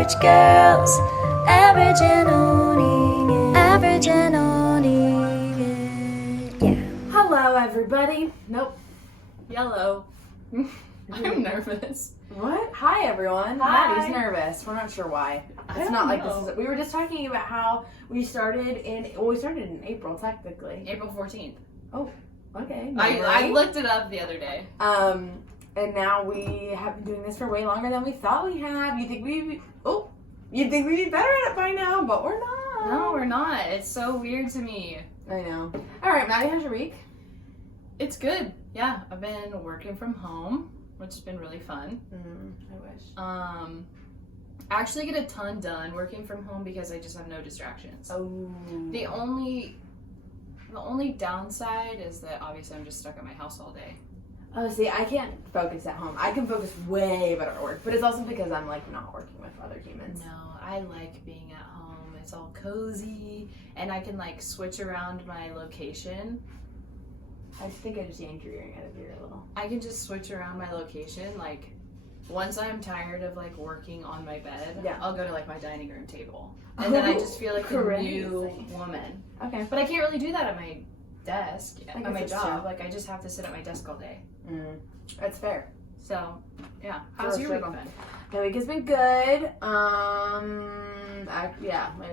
Average girls, average and owning it. Average and owning it. Yeah. Hello, everybody. Nope. Yellow. I'm nervous. What? Hi, everyone. Hi. Maddie's nervous. We're not sure why. I It's don't not like know. this is. We were just talking about how we started in April, technically. April 14th. Okay. I memory. looked it up the other day. And now we have been doing this for way longer than we thought we have. You'd think we'd be better at it by now, but we're not. No, we're not. It's so weird to me. I know. All right, Maddie, how's your week? It's good. Yeah, I've been working from home, which has been really fun. I wish. I actually get a ton done working from home because I just have no distractions. Oh. The only downside is that obviously I'm just stuck at my house all day. Oh, see, I can't focus at home. I can focus way better at work, but it's also because I'm like not working with other humans. No, I like being at home. It's all cozy, and I can like switch around my location. I think I just yanked your earring out of here a little. I can just switch around my location. Like, once I'm tired of like working on my bed, Yeah. I'll go to like my dining room table, and then I just feel like a new Crazy. woman. Okay. But I can't really do that at my desk I at guess my that's job. true. Like, I just have to sit at my desk all day. That's fair. So, yeah. How's Sure, your sure. week been? My week has been good. My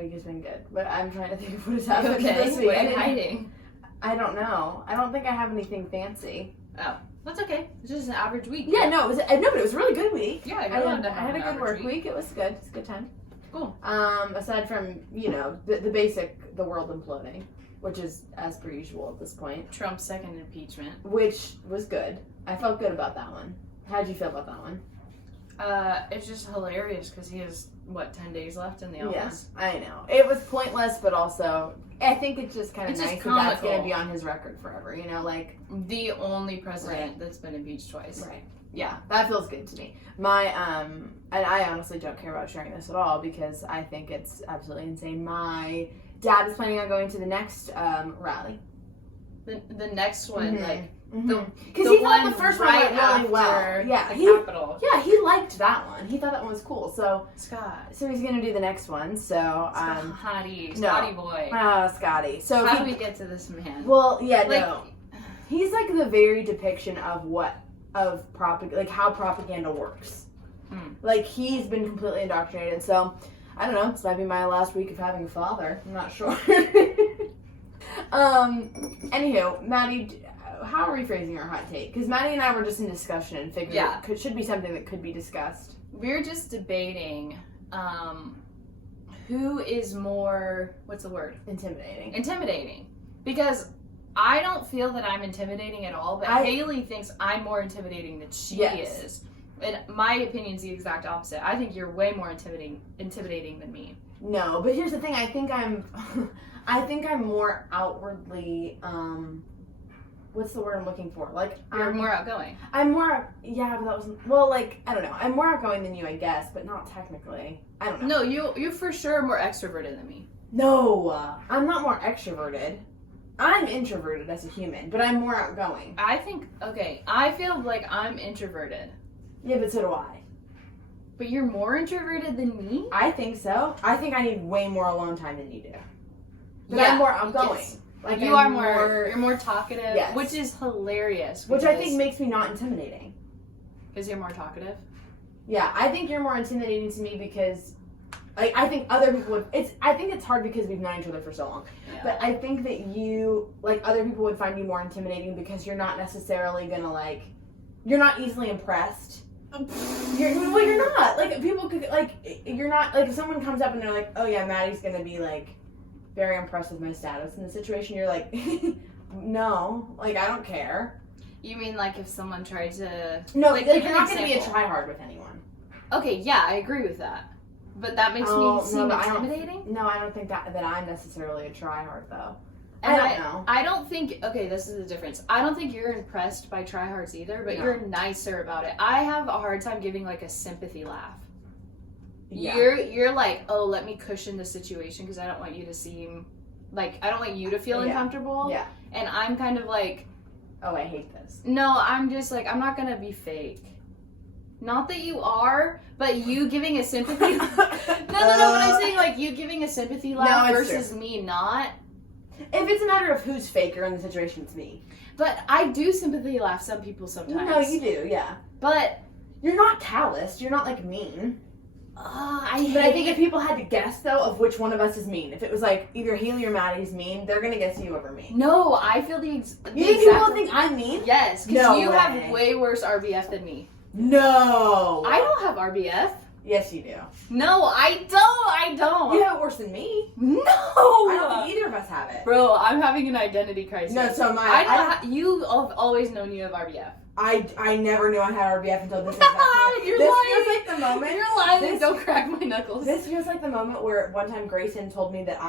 week has been good. But I'm trying to think of what has happened this week. What are you hiding? I don't know. I don't think I have anything fancy. Oh, that's okay. It's just an average week. Yeah, no, but it was a really good week. Yeah, I everyone had a good work week. It was good. It's a good time. Cool. Aside from, the basic, the world imploding, which is as per usual at this point, Trump's second impeachment. which was good. I felt good about that one. How'd you feel about that one? It's just hilarious because he has, 10 days left in the office? Yeah, I know. It was pointless, but also, I think it's just kind of It's nice just that that's going to comical. be on his record forever, The only president that's been impeached twice. Right. Yeah, that feels good to me. And I honestly don't care about sharing this at all because I think it's absolutely insane. My dad is planning on going to the next rally. The next one, like, Because the he thought one the first right one went really well. after Yeah, the he Capitol. liked that one. He thought that one was cool. So Scott. he's gonna do the next one. So Scotty no. Scotty boy. Scotty. So How do we get to this man? Well, yeah, Like- no. He's like the very depiction of how propaganda works. Like he's been completely indoctrinated. So I don't know. This might be my last week of having a father. I'm not sure. Anywho, Maddie, how are we phrasing our hot take? Because Maddie and I were just in discussion and figured it should be something that could be discussed. We're just debating who is more, what's the word? Intimidating. Because I don't feel that I'm intimidating at all, but Haley thinks I'm more intimidating than she is. And my opinion's the exact opposite. I think you're way more intimidating than me. No, but here's the thing. I think I'm more outwardly, what's the word I'm looking for? Like, You're more outgoing. I'm more, but that wasn't, well, like, I don't know. I'm more outgoing than you, I guess, but not technically. I don't know. No, you for sure are more extroverted than me. No, I'm not more extroverted. I'm introverted as a human, but I'm more outgoing. I feel like I'm introverted. Yeah, but so do I. But you're more introverted than me? I think so. I think I need way more alone time than you do. But Yeah, I'm more outgoing. yes. Like You are you're more talkative, Yes. which is hilarious. Which I think makes me not intimidating. Because you're more talkative? Yeah, I think you're more intimidating to me because, like, I think other people would. I think it's hard because we've known each other for so long. Yeah. But I think that other people would find you more intimidating because you're not necessarily gonna you're not easily impressed. You're not. Like, people could, you're not, if someone comes up and they're like, oh yeah, Maddie's gonna be, very impressed with my status in the situation, you're like, no, I don't care. You mean if someone tried to... No, give you're an not gonna be a example. tryhard with anyone. Okay, yeah, I agree with that. But that makes me seem but intimidating? No, I don't think that I'm necessarily a tryhard, though. And I don't know. I don't think... Okay, this is the difference. I don't think you're impressed by tryhards either, but No. you're nicer about it. I have a hard time giving, a sympathy laugh. Yeah. You're like, oh, let me cushion the situation because I don't want you to seem... I don't want you to feel uncomfortable. Yeah. And I'm kind of like... Oh, I hate this. No, I'm just I'm not going to be fake. Not that you are, but you giving a sympathy. No, what I'm saying, like, you giving a sympathy laugh versus me not. If it's a matter of who's faker in the situation, it's me. But I do sympathy laugh some people sometimes. No, you do, yeah. But you're not calloused. You're not, like, mean. I think if people had to guess, though, of which one of us is mean, if it was, like, either Haley or Maddie's mean, they're going to guess you over me. No, I feel the You think people think I'm mean? Yes, because you have way worse RBF than me. No. I don't have RBF. Yes, you do. No, I don't. You have it worse than me. No. I don't think either of us have it. Bro, I'm having an identity crisis. No, so am I. You have always known you have RBF. I never knew I had RBF until this exact moment. You're this lying. feels like the moment. You're lying. Don't crack my knuckles. This feels like the moment where one time Grayson told me that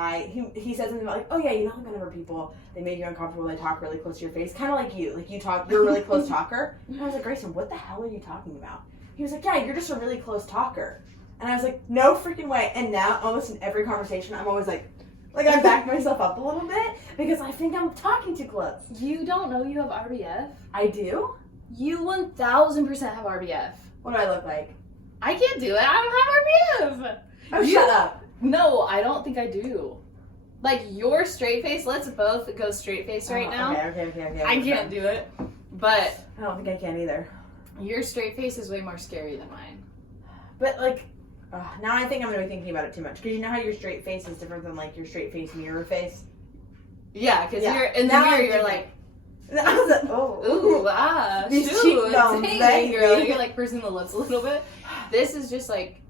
he said something about like, oh yeah, you know how whenever people, they made you uncomfortable, they talk really close to your face, kind of like you. Like you're a really close talker. And I was like, Grayson, what the hell are you talking about? He was like, yeah, you're just a really close talker. And I was like, no freaking way. And now, almost in every conversation, I'm always like I back myself up a little bit because I think I'm talking too close. You don't know you have RBF? I do? You 1000% have RBF. What do I look like? I can't do it. I don't have RBF. Oh, shut up. No, I don't think I do. Like, your straight face, let's both go straight face right now. Okay. I can't do it. But I don't think I can either. Your straight face is way more scary than mine. But, like, now I think I'm going to be thinking about it too much. Because you know how your straight face is different than, like, your straight face mirror face? Yeah, because you're in the mirror, you're like... I was like, oh. Ooh, These shoot, cheekbones, dang, girl. You're, like, pursing the lips a little bit. This is just, like...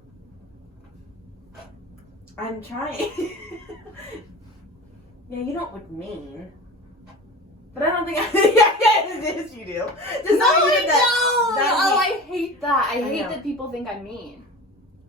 I'm trying. Yeah, you don't look mean. But I don't think yes, you do. No, I don't! I hate that. I hate that people think I'm mean.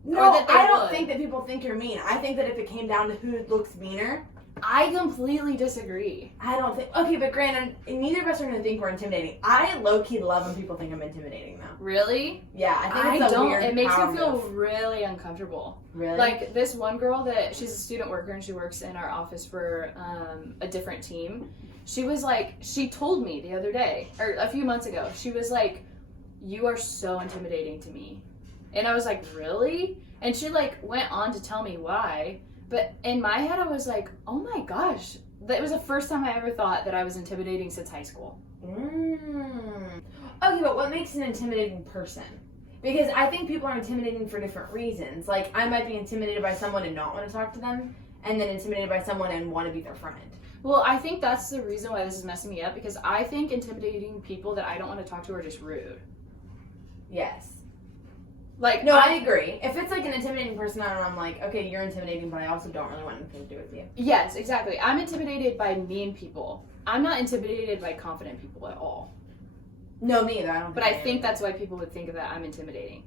No, I don't think that people think you're mean. I think that if it came down to who looks meaner... I completely disagree. I don't think... Okay, but granted, neither of us are going to think we're intimidating. I low-key love when people think I'm intimidating, though. Really? Yeah, I think it's a weird It makes me power feel move. really uncomfortable. Really? Like, this one girl she's a student worker and she works in our office for a different team. She was like... She told me the other day, or a few months ago, she was like, you are so intimidating to me. And I was like, really? And she, like, went on to tell me why. But in my head, I was like, oh my gosh. That was the first time I ever thought that I was intimidating since high school. Okay, but what makes an intimidating person? Because I think people are intimidating for different reasons. Like, I might be intimidated by someone and not want to talk to them, and then intimidated by someone and want to be their friend. Well, I think that's the reason why this is messing me up, because I think intimidating people that I don't want to talk to are just rude. Yes. Like, no, I agree. If it's like an intimidating person, I'm like, okay, you're intimidating, but I also don't really want anything to do with you. Yes, exactly. I'm intimidated by mean people. I'm not intimidated by confident people at all. No, me either. But I think that's why people would think that I'm intimidating.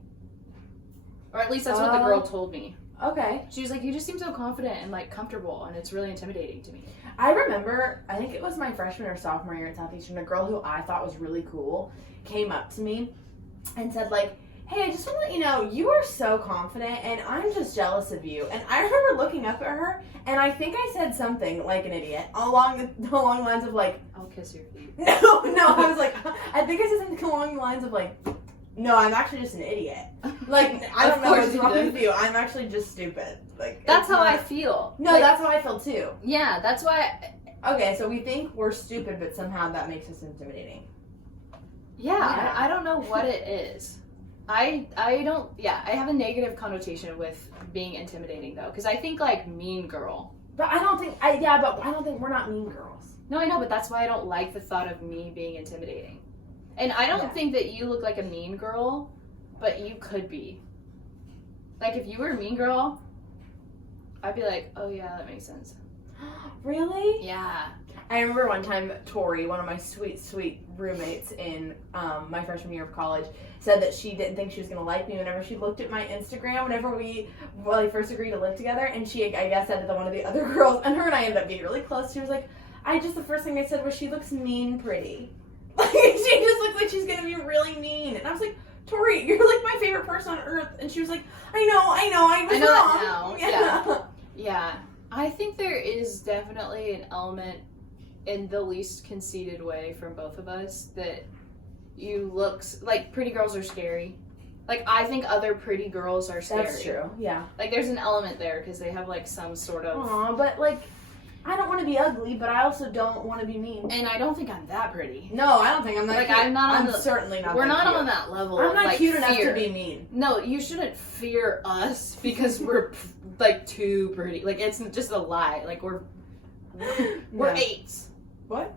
Or at least that's what the girl told me. Okay. She was like, you just seem so confident and, like, comfortable, and it's really intimidating to me. I remember, I think it was my freshman or sophomore year at Southeastern, a girl who I thought was really cool came up to me and said, like, hey, I just want to let you know, you are so confident, and I'm just jealous of you. And I remember looking up at her, and I think I said something like an idiot, along the lines of, like... I'll kiss your feet. No, I was like, I think I said something along the lines of, like, no, I'm actually just an idiot. Like, I don't know what's wrong with you. I'm actually just stupid. Like, that's how I feel. No, that's how I feel, too. Yeah, that's why... Okay, so we think we're stupid, but somehow that makes us intimidating. Yeah. I don't know what it is. I have a negative connotation with being intimidating, though, because I think, like, mean girl. But I don't think, I don't think we're not mean girls. No, I know, but that's why I don't like the thought of me being intimidating. And I don't think that you look like a mean girl, but you could be. Like, if you were a mean girl, I'd be like, oh yeah, that makes sense. Really? Yeah. I remember one time Tori, one of my sweet roommates in my freshman year of college, said that she didn't think she was going to like me whenever she looked at my Instagram whenever we first agreed to live together. And she, I guess, said to one of the other girls, and her and I ended up being really close. She was like, the first thing I said was, she looks mean pretty. Like, she just looks like she's going to be really mean. And I was like, Tori, you're like my favorite person on earth. And she was like, I know, I was wrong. That now. Yeah. I think there is definitely an element in the least conceited way from both of us that you look like pretty girls are scary. Like, I think other pretty girls are scary. That's true. Yeah. Like, there's an element there because they have like some sort of. Aw, but like, I don't want to be ugly, but I also don't want to be mean. And I don't think I'm that pretty. No, I don't think I'm that Like, cute. I'm not on I'm certainly not We're that not cute. on that level. I'm of, not like, cute enough fear. to be mean. No, you shouldn't fear us because we're like too pretty. Like, it's just a lie. Like, we're No. 8s. What?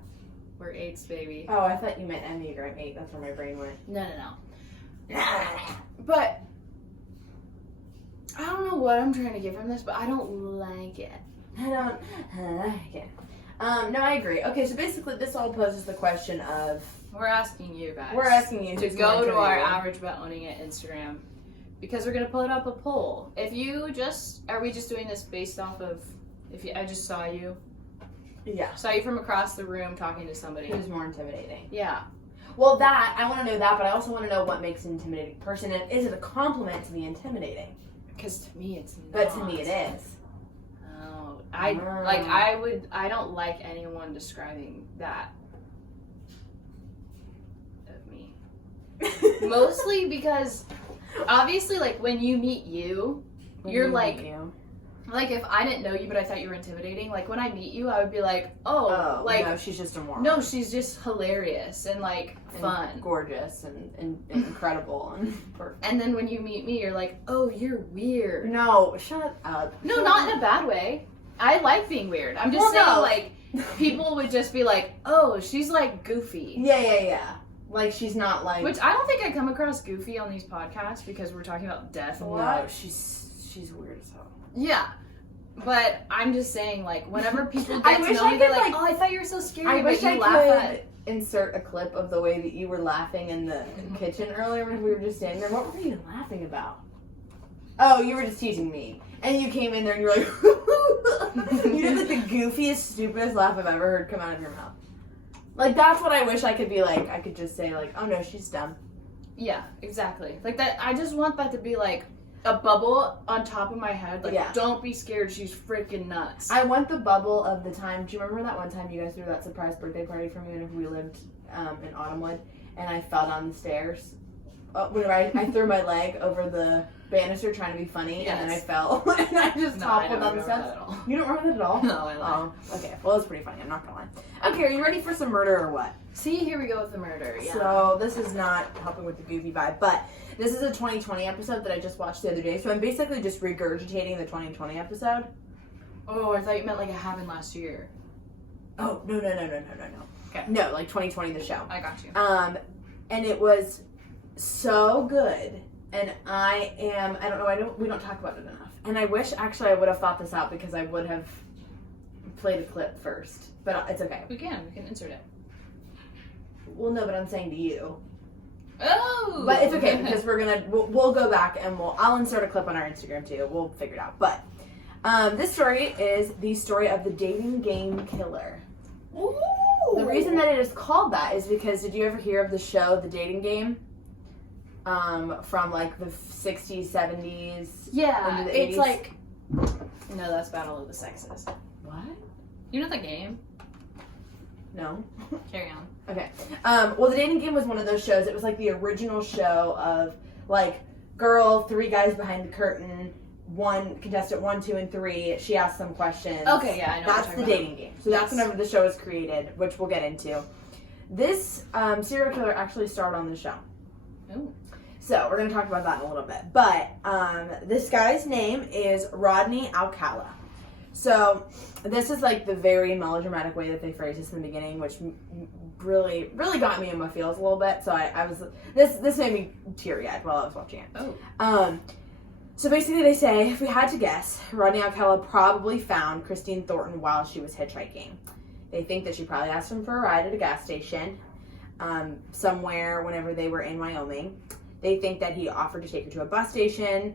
We're 8s, baby. Oh, I thought you meant Enneagram 8. That's where my brain went. No. But I don't know what I'm trying to get from this, but I don't like it. I don't like it. No, I agree. Okay, so basically this all poses the question of... We're asking you guys. We're asking you to go to our Average About Owning It Instagram because we're going to put up a poll. If you just... Are we just doing this based off of... I just saw you? Yeah. Saw you from across the room talking to somebody. Who's more intimidating? Yeah. Well, I want to know that, but I also want to know what makes an intimidating person, and is it a compliment to be intimidating? Because to me it's not. But to me it is. Oh. I don't like anyone describing that of me. Mostly because, obviously, like, when you meet you, you're like... Like, if I didn't know you, but I thought you were intimidating, like, when I meet you, I would be like, like... No, she's just a moron. No, she's just hilarious and, like, fun. And gorgeous and incredible and perfect. And then when you meet me, you're like, oh, you're weird. No, shut up. No, not in a bad way. I like being weird. I'm just saying, like, people would just be like, oh, she's, like, goofy. Yeah. Like, she's not, like... Which I don't think I come across goofy on these podcasts because we're talking about death a lot. No, she's weird as hell. Yeah. But I'm just saying, like, whenever people I get to wish know I me, they're could, like, like- oh, I thought you were so scary, I but wish you I laugh could at... insert a clip of the way that you were laughing in the kitchen earlier when we were just standing there. What were you laughing about? Oh, you were just teasing me. And you came in there and you were like... You did, like, the goofiest, stupidest laugh I've ever heard come out of your mouth. Like, that's what I wish I could be like. I could just say, like, oh, no, she's dumb. Yeah, exactly. Like, that. I just want that to be, like, a bubble on top of my head. Like, Yeah. Don't be scared, she's freaking nuts. I want the bubble of the time. Do you remember that one time you guys threw that surprise birthday party for me whenever we lived in Autumnwood and I fell down the stairs? Whenever I threw my leg over the banister trying to be funny, and then I fell and I just toppled down the steps. You don't remember that at all? No, I lied. Oh, okay. Well, it's pretty funny. I'm not gonna lie. Okay, are you ready for some murder or what? See, here we go with the murder. Yeah. So this is not helping with the goofy vibe, but this is a 2020 episode that I just watched the other day. So I'm basically just regurgitating the 2020 episode. Oh, I thought you meant like it happened last year. Oh, no. Okay. No, like 2020 the show. I got you. And it was so good. And we don't talk about it enough. And I wish actually I would have thought this out because I would have played a clip first. But it's okay. We can insert it. Well, no, but I'm saying to you. Oh! But it's okay because we'll go back and I'll insert a clip on our Instagram too. We'll figure it out. But this story is the story of the dating game killer. Ooh. The reason that it is called that is because did you ever hear of the show The Dating Game? From like the 60s, 70s. Yeah, into the it's 80s? like... No, that's Battle of the Sexes. What? You know the game? No. Carry on. Okay. Well, The Dating Game was one of those shows. It was like the original show of like girl, 3 guys behind the curtain, 1 contestant, 1, 2, and 3. She asked some questions. Okay, yeah, I know. That's the dating game. So that's whenever the show was created, which we'll get into. This serial killer actually starred on the show. Ooh. So we're going to talk about that in a little bit. But this guy's name is Rodney Alcala. So this is like the very melodramatic way that they phrase this in the beginning, which really, really got me in my feels a little bit. So I was this made me teary-eyed while I was watching it. Oh. So basically they say, if we had to guess, Rodney Alcala probably found Christine Thornton while she was hitchhiking. They think that she probably asked him for a ride at a gas station somewhere whenever they were in Wyoming. They think that he offered to take her to a bus station,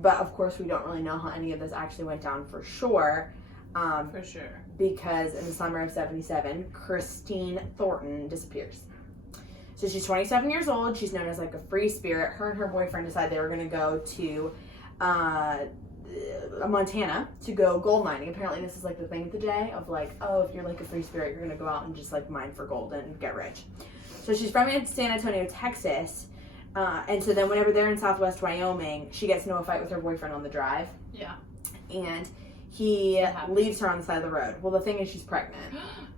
but of course we don't really know how any of this actually went down for sure. For sure. Because in the summer of 77, Christine Thornton disappears. So she's 27 years old. She's known as like a free spirit. Her and her boyfriend decided they were going to go to Montana to go gold mining. Apparently this is like the thing of the day of like, oh, if you're like a free spirit, you're going to go out and just like mine for gold and get rich. So she's from San Antonio, Texas. And so then whenever they're in Southwest Wyoming, she gets into a fight with her boyfriend on the drive. Yeah. And he leaves her on the side of the road. Well, the thing is she's pregnant.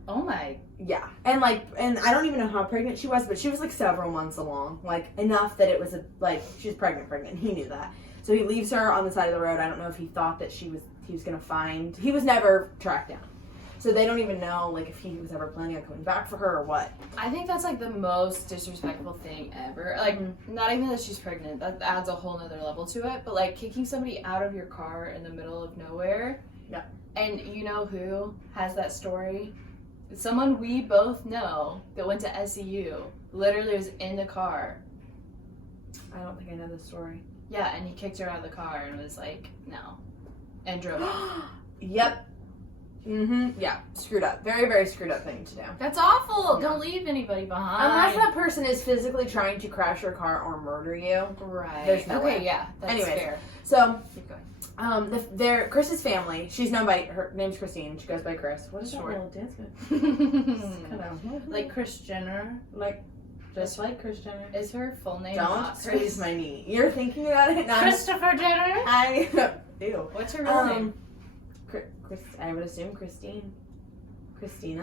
Oh my. Yeah. And I don't even know how pregnant she was, but she was like several months along. Like enough that it was she was pregnant. And he knew that. So he leaves her on the side of the road. I don't know if he thought that he was going to find, he was never tracked down. So they don't even know, like, if he was ever planning on coming back for her or what. I think that's, like, the most disrespectful thing ever. Like, not even that she's pregnant. That adds a whole nother level to it. But, like, kicking somebody out of your car in the middle of nowhere. Yeah. And you know who has that story? Someone we both know that went to SEU. Literally was in the car. I don't think I know this story. Yeah, and he kicked her out of the car and was like, no. And drove off. Yep. Yeah, screwed up. Very, very screwed up thing to do. That's awful. Yeah. Don't leave anybody behind. Unless that person is physically trying to crash your car or murder you. Right. There's no way. Yeah. That's Anyways, fair. So, keep going. Their Chris's family. She's known by her name's Christine. She goes by Chris. What is that little dance move? Like Kris Jenner. Like. Just like Kris Jenner. Is her full name Don't squeeze my knee. You're thinking about it? No, Christopher Jenner? Ew. What's her real name? I would assume Christina.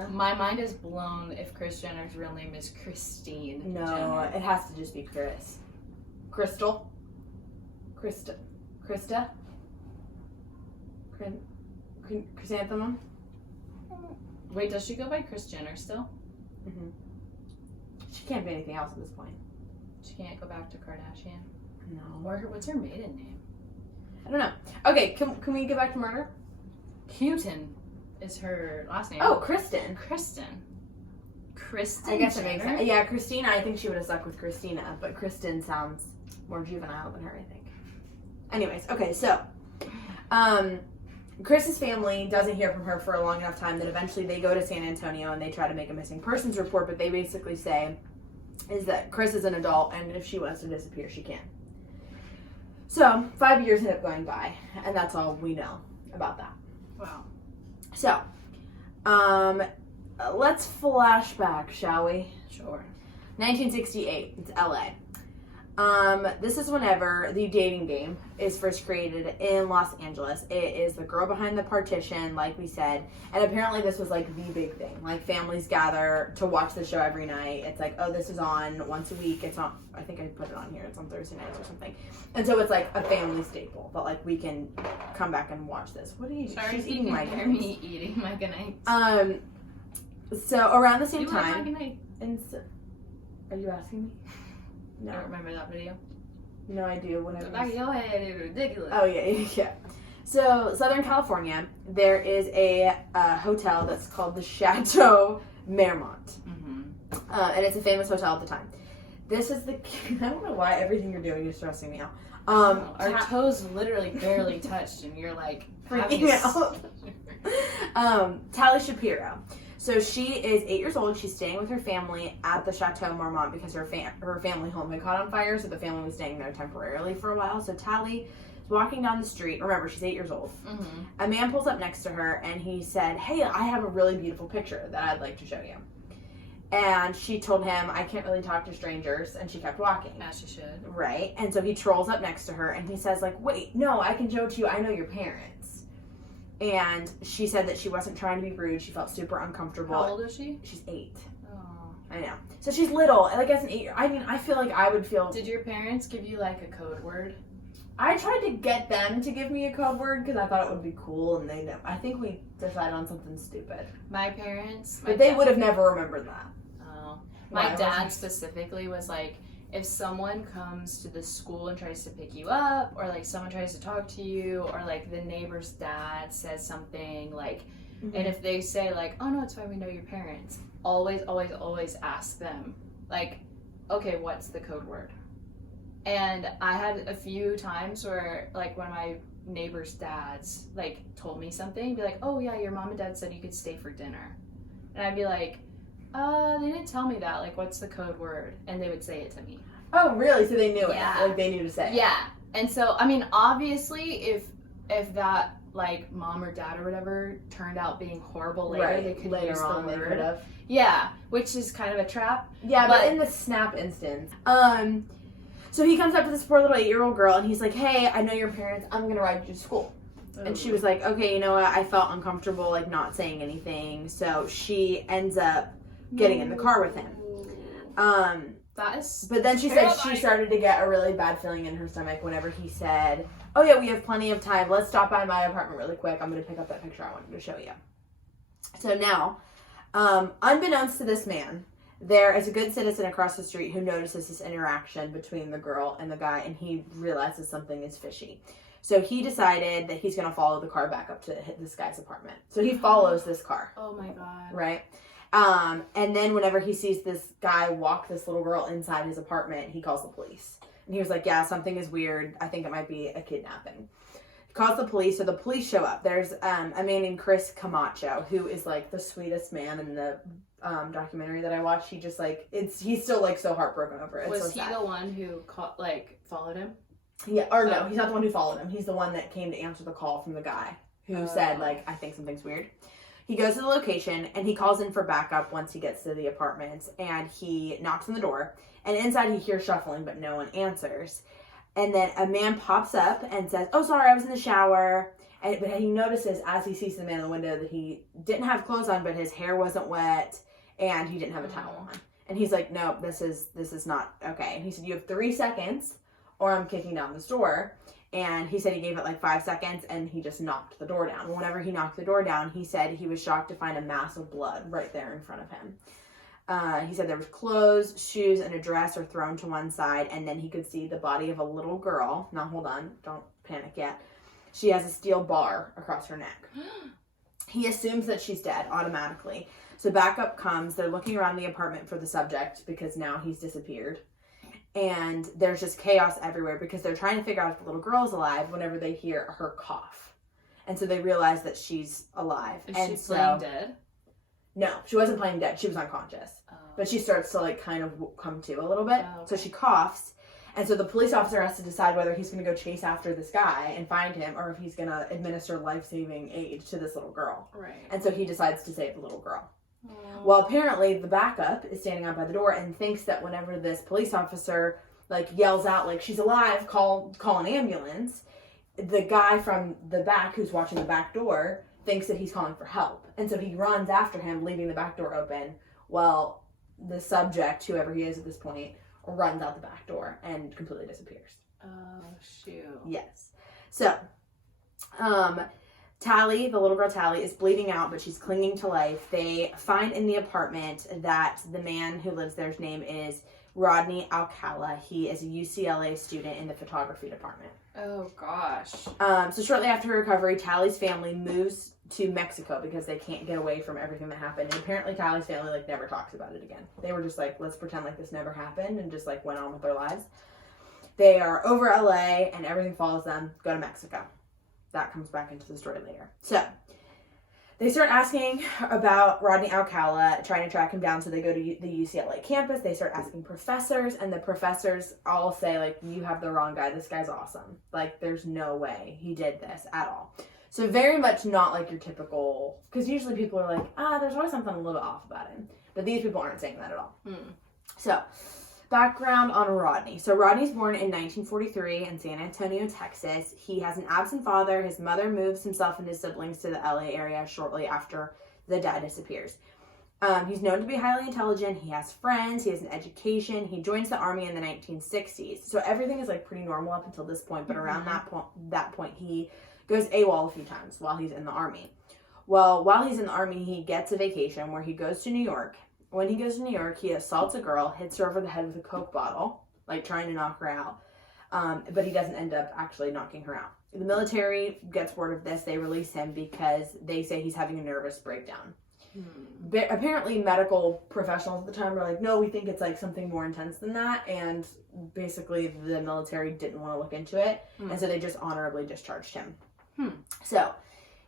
My mind is blown if Kris Jenner's real name is Christine Jenner. It has to just be Chris. Crystal? Krista? Chrysanthemum? Wait, does she go by Kris Jenner still? She can't be anything else at this point. She can't go back to Kardashian? No. Or what's her maiden name? I don't know. Okay, can we get back to murder? Houghton is her last name. Oh, Kristen. Kristen I guess it Jenner? makes sense. Yeah, Christina, I think she would have stuck with Christina, but Kristen sounds more juvenile than her, I think. Anyways, okay, so Chris's family doesn't hear from her for a long enough time that eventually they go to San Antonio and they try to make a missing persons report, but they basically say is that Chris is an adult and if she wants to disappear, she can. So 5 years end up going by, and that's all we know about that. Wow. So, let's flashback, shall we? Sure. 1968, it's LA. This is whenever the dating game is first created in Los Angeles. It is the girl behind the partition, like we said. And apparently this was like the big thing. Like families gather to watch the show every night. It's like, oh, this is on once a week. It's on, I think I put it on here. It's on Thursday nights or something. And so it's like a family staple. But like we can come back and watch this. What are you doing? Sorry, She's eating my hear me eating my goodnight. So around the same you time. Want my goodnight? Are you asking me? No. I don't remember that video. No idea what I was. Back of your head is ridiculous. Oh, yeah. So, Southern California, there is a hotel that's called the Chateau Marmont. And it's a famous hotel at the time. This is the... I don't know why everything you're doing is stressing me out. Our toes literally barely touched, and you're like... freaking out. Tally Shapiro. So she is 8 years old. She's staying with her family at the Chateau Marmont because her family home had caught on fire, so the family was staying there temporarily for a while. So Tally is walking down the street. Remember, she's 8 years old. A man pulls up next to her, and he said, "Hey, I have a really beautiful picture that I'd like to show you." And she told him, "I can't really talk to strangers," and she kept walking. As she should. Right. And so he trolls up next to her, and he says, like, "Wait, no, I can show it to you. I know your parents." And she said that she wasn't trying to be rude. She felt super uncomfortable. How old is she? She's 8. Oh. I know. So she's little. Like, as an 8-year-old, I mean, I feel like I would feel... Did your parents give you, like, a code word? I tried to get them to give me a code word because I thought it would be cool, and they never... I think we decided on something stupid. My parents... But they would have never remembered that. Oh. My dad specifically was like... If someone comes to the school and tries to pick you up, or like someone tries to talk to you, or like the neighbor's dad says something like, and if they say like, "Oh no, it's fine, we know your parents," always ask them like, "Okay, what's the code word?" And I had a few times where like one of my neighbor's dads like told me something, be like, "Oh yeah, your mom and dad said you could stay for dinner," and I'd be like, they didn't tell me that. Like, what's the code word? And they would say it to me. Oh, really? So they knew it. Yeah. Like, they knew to say it. Yeah. And so, I mean, obviously, if that, like, mom or dad or whatever turned out being horrible later, they could use the word. They could have. Yeah, which is kind of a trap. Yeah, but in the snap instance. So he comes up to this poor little 8-year-old girl and he's like, hey, I know your parents. I'm going to ride you to school. And she was like, okay, you know what? I felt uncomfortable, like, not saying anything. So she ends up getting in the car with him. That is But then she said she started to get a really bad feeling in her stomach whenever he said, oh, yeah, we have plenty of time. Let's stop by my apartment really quick. I'm going to pick up that picture I wanted to show you. So now, unbeknownst to this man, there is a good citizen across the street who notices this interaction between the girl and the guy, and he realizes something is fishy. So he decided that he's going to follow the car back up to this guy's apartment. So he follows this car. Oh my God. Right? And then whenever he sees this guy walk this little girl inside his apartment, he calls the police. And he was like, yeah, something is weird. I think it might be a kidnapping. He calls the police, so the police show up. There's a man named Chris Camacho, who is like the sweetest man in the documentary that I watched. He just like, he's still like so heartbroken over it. Was so he sad. the one who followed him? Yeah, or no, he's not the one who followed him. He's the one that came to answer the call from the guy who said, like, I think something's weird. He goes to the location, and he calls in for backup once he gets to the apartment, and he knocks on the door, and inside he hears shuffling, but no one answers. And then a man pops up and says, oh, sorry, I was in the shower. But he notices, as he sees the man in the window, that he didn't have clothes on, but his hair wasn't wet, and he didn't have a towel on. And he's like, no, this is not okay. And he said, you have 3 seconds, or I'm kicking down this door. And he said he gave it like 5 seconds and he just knocked the door down. Whenever he knocked the door down, he said he was shocked to find a mass of blood right there in front of him. He said there was clothes, shoes, and a dress are thrown to one side, and then he could see the body of a little girl. Now hold on, don't panic yet. She has a steel bar across her neck. He assumes that she's dead automatically. So backup comes. They're looking around the apartment for the subject because now he's disappeared. And there's just chaos everywhere because they're trying to figure out if the little girl's alive whenever they hear her cough. And so they realize that she's alive. Is and she so, playing dead? No, she wasn't playing dead. She was unconscious. Oh. But she starts to like kind of come to a little bit. Oh, okay. So she coughs. And so the police officer has to decide whether he's going to go chase after this guy and find him or if he's going to administer life-saving aid to this little girl. Right. And so he decides to save the little girl. Oh. Well, apparently the backup is standing out by the door and thinks that whenever this police officer like yells out like she's alive, call an ambulance, the guy from the back who's watching the back door thinks that he's calling for help. And so he runs after him, leaving the back door open, while the subject, whoever he is at this point, runs out the back door and completely disappears. Oh, shoot. Yes. So, Tally, the little girl Tally, is bleeding out, but she's clinging to life. They find in the apartment that the man who lives there's name is Rodney Alcala. He is a UCLA student in the photography department. Oh, gosh. So shortly after her recovery, Tally's family moves to Mexico because they can't get away from everything that happened. And apparently Tally's family like never talks about it again. They were just like, let's pretend like this never happened and just like went on with their lives. They are over LA and everything follows them, go to Mexico. That comes back into the story later. So they start asking about Rodney Alcala, trying to track him down. So they go to the UCLA campus. They start asking professors, and the professors all say, like, you have the wrong guy. This guy's awesome. Like, there's no way he did this at all. So very much not like your typical, because usually people are like, there's always something a little off about him. But these people aren't saying that at all. So background on Rodney. So Rodney's born in 1943 in San Antonio, Texas. He has an absent father. His mother moves himself and his siblings to the LA area shortly after the dad disappears. He's known to be highly intelligent. He has friends. He has an education. He joins the army in the 1960s. So everything is like pretty normal up until this point. But around that point, he goes AWOL a few times while he's in the army. Well, while he's in the army, he gets a vacation where he goes to New York. When he goes to New York, he assaults a girl, hits her over the head with a Coke bottle, like trying to knock her out. But he doesn't end up actually knocking her out. The military gets word of this. They release him because they say he's having a nervous breakdown. Apparently, medical professionals at the time were like, no, we think it's like something more intense than that. And basically, the military didn't want to look into it. And so they just honorably discharged him. So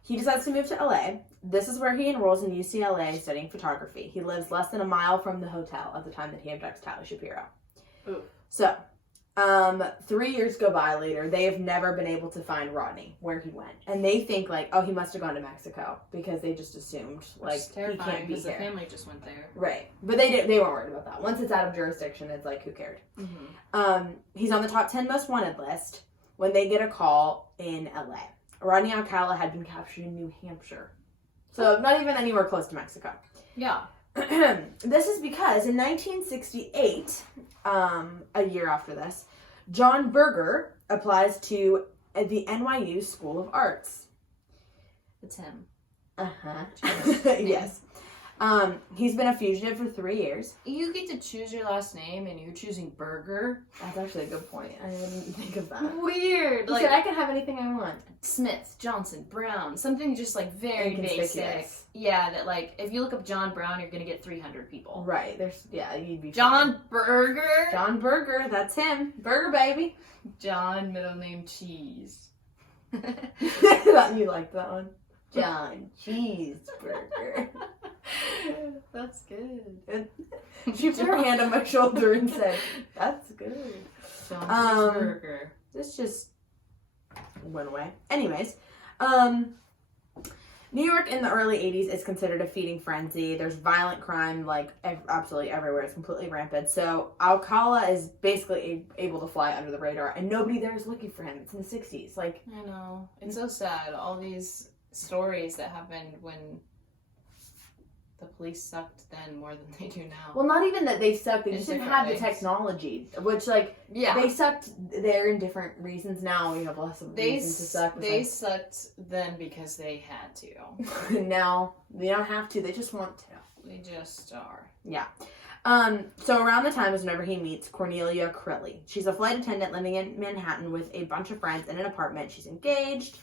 he decides to move to LA. This is where he enrolls in UCLA studying photography. He lives less than a mile from the hotel at the time that he abducts Tally Shapiro. So 3 years go by later. They have never been able to find Rodney, where he went. And they think, like, oh, he must have gone to Mexico, because they just assumed, like, he can't be because here. the family just went there. Right. But they weren't worried about that. Once it's out of jurisdiction, it's like, who cared? Mm-hmm. He's on the top 10 most wanted list when they get a call in LA. Rodney Alcala had been captured in New Hampshire. So not even anywhere close to Mexico. Yeah. This is because in 1968, a year after this, John Berger applies to the NYU School of Arts. It's him. Uh-huh. Yes. He's been a fugitive for 3 years. You get to choose your last name, and you're choosing Burger. That's actually a good point. I didn't think of that. Weird. Like, I can have anything I want. Smith, Johnson, Brown, something just like very basic. Inconspicuous. Yeah, that like if you look up John Brown, you're gonna get 300 people. Right. You'd be John fine. Burger. John Berger, that's him. Burger baby. John, middle name Cheese. You like that one? John Cheeseburger. That's good. She put her hand on my shoulder and said, "That's good." John Cheeseburger. This just went away. Anyways, New York in the early 80s is considered a feeding frenzy. There's violent crime, like, absolutely everywhere. It's completely rampant. So Alcala is basically able to fly under the radar, and nobody there is looking for him. It's in the 60s. Like, I know. It's so sad. All these stories that happened when the police sucked then more than they do now. well, not even that they sucked. They In just didn't different have the ways. technology, which, like, Yeah. they sucked there in different reasons. Now we have less of a They reason to suck. they sucked then because they had to. Now they don't have to. They just want to. They just are. Yeah. So around the time is whenever he meets Cornelia Crilly. She's a flight attendant living in Manhattan with a bunch of friends in an apartment. She's engaged.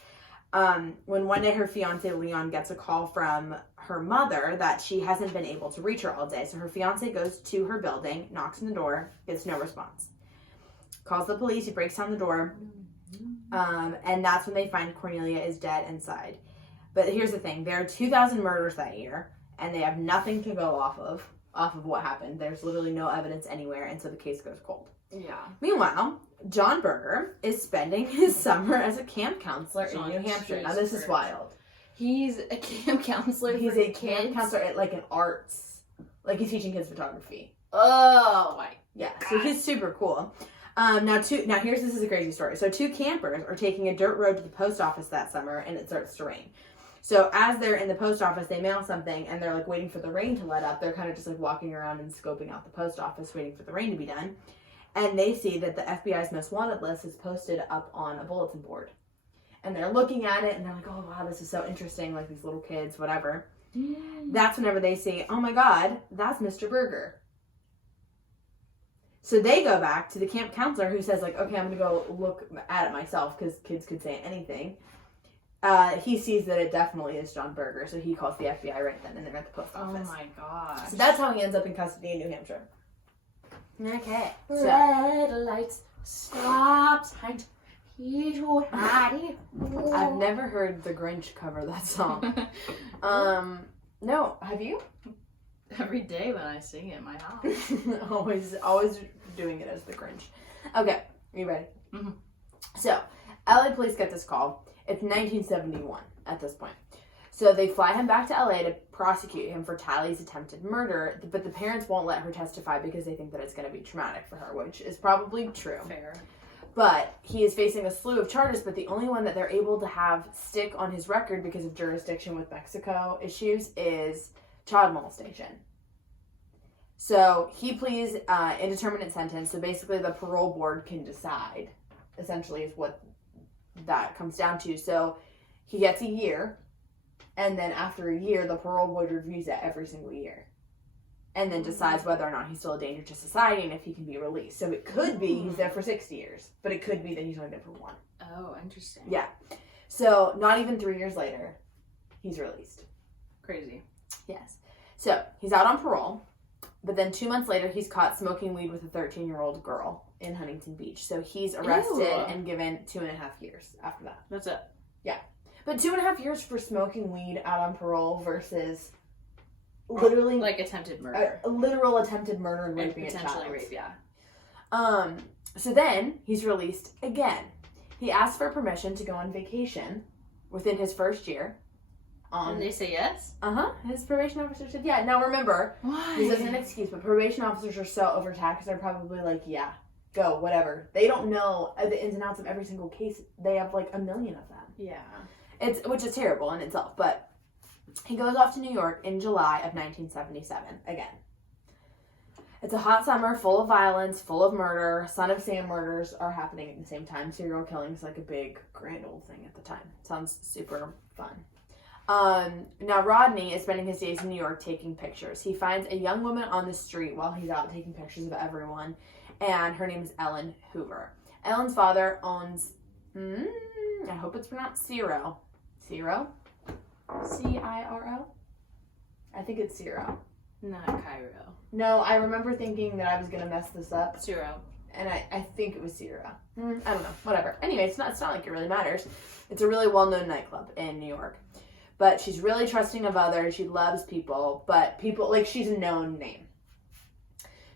When one day her fiance Leon gets a call from her mother that she hasn't been able to reach her all day. So her fiance goes to her building, knocks on the door, gets no response. Calls the police, he breaks down the door. And that's when they find Cornelia is dead inside. But here's the thing, there are 2,000 murders that year, and they have nothing to go off of what happened. There's literally no evidence anywhere, and so the case goes cold. Yeah. Meanwhile, John Berger is spending his summer as a camp counselor in New Hampshire. Now this is wild. He's a camp counselor. He's for a kids. camp counselor at like an arts, like he's teaching kids photography. Oh my. Yeah, so he's super cool. This is a crazy story. So 2 campers are taking a dirt road to the post office that summer, and it starts to rain. So as they're in the post office, they mail something, and they're like waiting for the rain to let up. They're kind of just like walking around and scoping out the post office, waiting for the rain to be done. And they see that the FBI's most wanted list is posted up on a bulletin board. And they're looking at it, and they're like, oh, wow, this is so interesting, like these little kids, whatever. That's whenever they see, oh my God, that's Mr. Berger. So they go back to the camp counselor who says, like, okay, I'm going to go look at it myself because kids could say anything. He sees that it definitely is John Berger, so he calls the FBI right then, and they're at the post office. Oh my gosh. So that's how he ends up in custody in New Hampshire. Okay. So, Red lights, stop signs, Maddie. I've never heard the Grinch cover that song. No, have you? Every day when I sing it in my house. always doing it as the Grinch. Okay, are you ready? Mhm. So, LA police get this call. It's 1971 at this point. So they fly him back to LA to prosecute him for Tally's attempted murder, but the parents won't let her testify because they think that it's going to be traumatic for her, which is probably true. Fair. But he is facing a slew of charges, but the only one that they're able to have stick on his record because of jurisdiction with Mexico issues is child molestation. So he pleads indeterminate sentence. So basically the parole board can decide, essentially, is what that comes down to. So he gets a year, and then after a year, the parole board reviews it every single year. And then decides whether or not he's still a danger to society and if he can be released. So it could be he's there for 6 years, but it could be that he's only there for 1. Oh, interesting. Yeah. So not even 3 years later, he's released. Crazy. Yes. So he's out on parole, but then 2 months later, he's caught smoking weed with a 13-year-old girl in Huntington Beach. So he's arrested and given 2.5 years after that. That's it. Yeah. But 2.5 years for smoking weed out on parole versus literally like attempted murder. a literal attempted murder and raping a potentially child. rape, yeah. So then he's released again. He asked for permission to go on vacation within his first year. And they say yes? His probation officer said yeah. Now remember, why? This isn't an excuse, but probation officers are so overtaxed, they're probably like, yeah, go, whatever. They don't know the ins and outs of every single case. They have like a million of them. Yeah. Which is terrible in itself. But he goes off to New York in July of 1977 again. It's a hot summer full of violence, full of murder. Son of Sam murders are happening at the same time. Serial killing is like a big, grand old thing at the time. Sounds super fun. Now Rodney is spending his days in New York taking pictures. He finds a young woman on the street while he's out taking pictures of everyone, and her name is Ellen Hoover. Ellen's father owns, I hope it's pronounced Ciro. Ciro? C-I-R-O? I think it's Ciro. Not Cairo. No, I remember thinking that I was going to mess this up. Ciro. And I think it was Ciro. I don't know. Whatever. Anyway, it's not like it really matters. It's a really well-known nightclub in New York. But she's really trusting of others. She loves people. But people, like, she's a known name.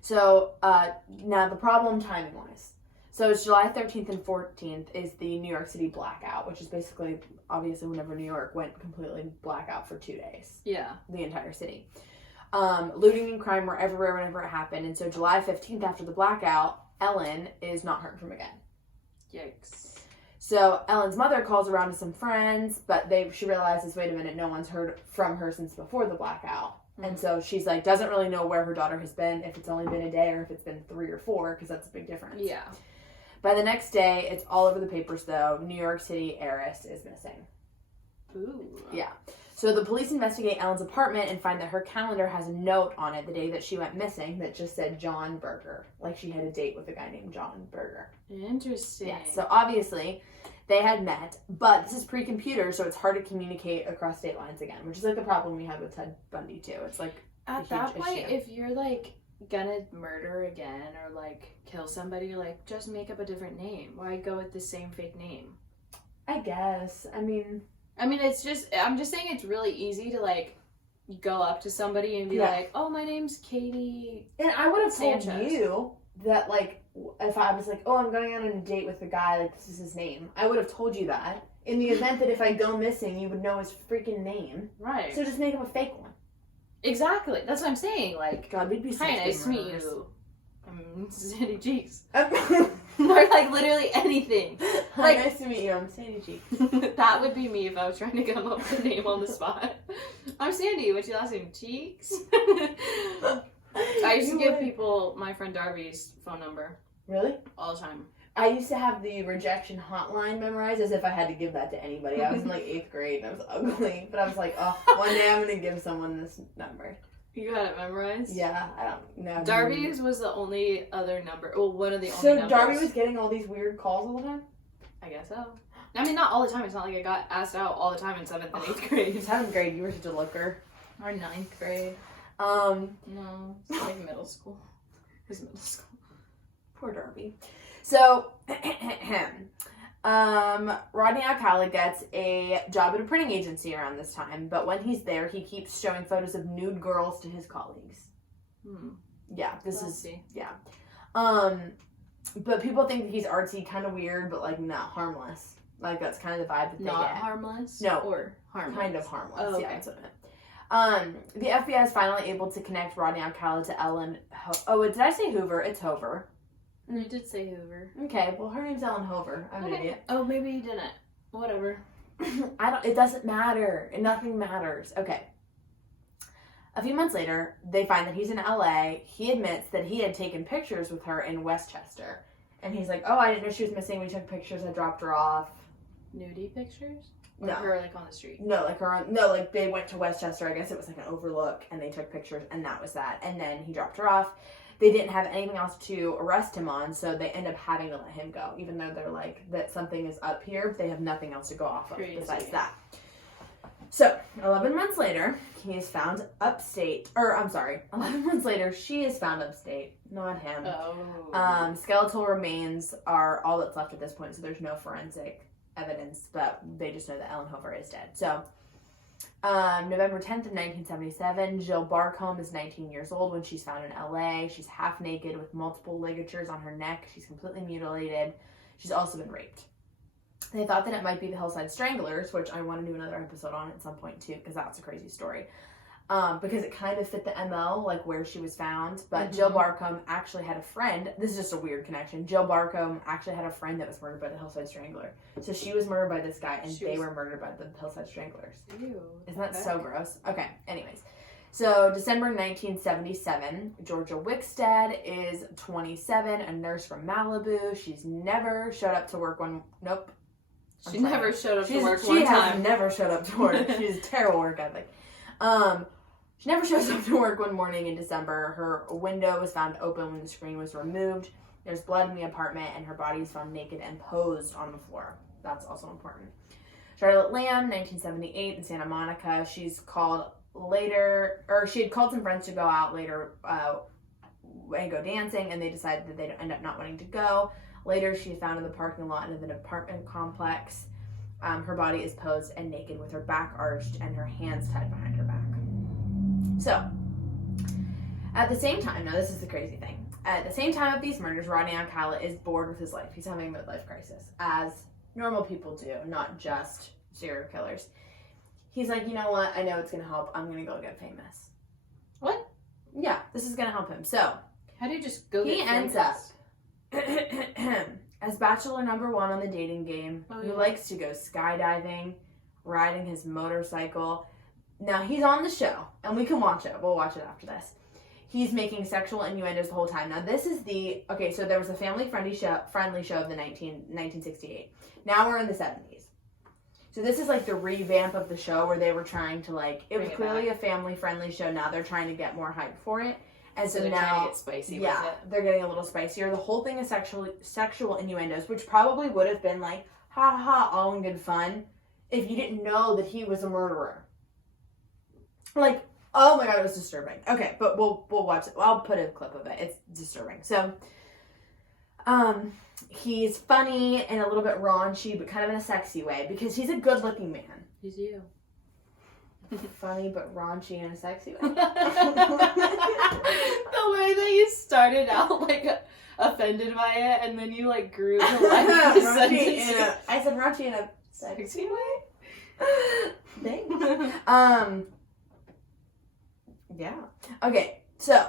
So, now the problem timing-wise. So it's July 13th and 14th is the New York City blackout, which is basically, obviously, whenever New York went completely blackout for 2 days. Yeah. The entire city. Looting and crime were everywhere whenever it happened. And so July 15th, after the blackout, Ellen is not heard from again. Yikes. So Ellen's mother calls around to some friends, but she realizes, wait a minute, no one's heard from her since before the blackout. Mm-hmm. And so she's like, doesn't really know where her daughter has been, if it's only been a day or if it's been 3 or 4, because that's a big difference. Yeah. By the next day, it's all over the papers, though. New York City heiress is missing. Ooh. Yeah. So the police investigate Ellen's apartment and find that her calendar has a note on it the day that she went missing that just said John Berger. Like she had a date with a guy named John Berger. Interesting. Yeah, so obviously they had met, but this is pre-computer, so it's hard to communicate across state lines again, which is like the problem we had with Ted Bundy too. It's like at that point, if you're like gonna murder again or like kill somebody, like just make up a different name. Why go with the same fake name? I guess. I mean, it's just, I'm just saying it's really easy to like go up to somebody and be like, oh, my name's Katie. And I would have told Sanchez. you that, like, if I was like, oh, I'm going out on a date with the guy, like, this is his name. I would have told you that. In the event that if I go missing, you would know his freaking name. Right. So just make up a fake one. Exactly. That's what I'm saying. Like, God, we'd be such hi, good nice to meet murderers. you. I'm Sandy Cheeks. Or like literally anything. Hi, Like, nice to meet you. I'm Sandy Cheeks. that would be me if I was trying to come up with a name on the spot. I'm Sandy. What's your last name? Cheeks? I used to give people my friend Darby's phone number. Really? All the time. I used to have the rejection hotline memorized as if I had to give that to anybody. I was in like 8th grade and I was ugly. But I was like, oh, one day I'm going to give someone this number. You had it memorized? Yeah, I don't know. Darby's was the only other number. Well, one of the only numbers. So Darby was getting all these weird calls all the time? I guess so. I mean, not all the time. It's not like I got asked out all the time in 7th and 8th grade. 7th grade, you were such a looker. Or 9th grade. No, it's like middle school. It was middle school. Poor Darby. So, Rodney Alcala gets a job at a printing agency around this time, but when he's there, he keeps showing photos of nude girls to his colleagues. Yeah, yeah. But people think that he's artsy, kind of weird, but like not harmless. Like that's kind of the vibe that they Not get. harmless? No. Or harmless? Kind of harmless. Oh, okay. Yeah, that's what I meant. The FBI is finally able to connect Rodney Alcala to Ellen. Did I say Hoover? It's Hoover. You did say Hoover. Okay, well her name's Ellen Hoover. I'm an idiot. Oh, maybe you didn't. Whatever. It doesn't matter. Nothing matters. Okay. A few months later, they find that he's in LA. He admits that he had taken pictures with her in Westchester. And he's like, oh, I didn't know she was missing. We took pictures. I dropped her off. Nudie pictures? Or No. her like on the street? No, like they went to Westchester. I guess it was like an overlook and they took pictures and that was that. And then he dropped her off. They didn't have anything else to arrest him on, so they end up having to let him go. Even though they're like, that something is up here, they have nothing else to go off of besides that. So, 11 months later, he is found upstate. 11 months later, she is found upstate. Not him. Oh. Skeletal remains are all that's left at this point, so there's no forensic evidence, but they just know that Ellen Hoover is dead. So, November 10th of 1977, Jill Barcombe is 19 years old when she's found in LA. She's half naked with multiple ligatures on her neck. She's completely mutilated. She's also been raped. They thought that it might be the Hillside Stranglers, which I want to do another episode on at some point too, because that's a crazy story. Because it kind of fit the MO, like where she was found. But Jill Barcombe actually had a friend. This is just a weird connection. Jill Barcombe actually had a friend that was murdered by the Hillside Strangler. So she was murdered by this guy, and they were murdered by the Hillside Stranglers. Ew. Isn't that so gross? Okay, anyways. So December 1977, Georgia Wickstead is 27, a nurse from Malibu. She's never showed up to work one... Nope. She never showed up to work one time. She has never showed up to work. She's a terrible work ethic. She never shows up to work one morning in December. Her window was found open when the screen was removed. There's blood in the apartment, and her body is found naked and posed on the floor. That's also important. Charlotte Lamb, 1978, in Santa Monica. She had called some friends to go out later and go dancing, and they decided that they'd end up not wanting to go. Later, she was found in the parking lot of an apartment complex. Her body is posed and naked with her back arched and her hands tied behind her back. So, at the same time, now this is the crazy thing. At the same time of these murders, Rodney Alcala is bored with his life. He's having a midlife crisis, as normal people do, not just serial killers. He's like, you know what? I know it's going to help. I'm going to go get famous. What? Yeah, this is going to help him. So, how do you just go get famous? He ends up as bachelor number 1 on the dating game, who likes to go skydiving, riding his motorcycle. Now, he's on the show, and we can watch it. We'll watch it after this. He's making sexual innuendos the whole time. Now, this is so there was a family-friendly show of the 1968. Now we're in the 70s. So this is like the revamp of the show where they were trying to it was clearly a family-friendly show. Now they're trying to get more hype for it. And so they're now, trying to get spicy with it. They're getting a little spicier. The whole thing is sexual innuendos, which probably would have been like, ha ha, all in good fun, if you didn't know that he was a murderer. Like, oh my god, it was disturbing. Okay, but we'll watch it. I'll put a clip of it. It's disturbing. So, he's funny and a little bit raunchy, but kind of in a sexy way, because he's a good-looking man. He's you. Funny but raunchy in a sexy way. The way that you started out offended by it, and then you grew to like the I said raunchy in a sexy way. Thanks. Yeah. Okay. So.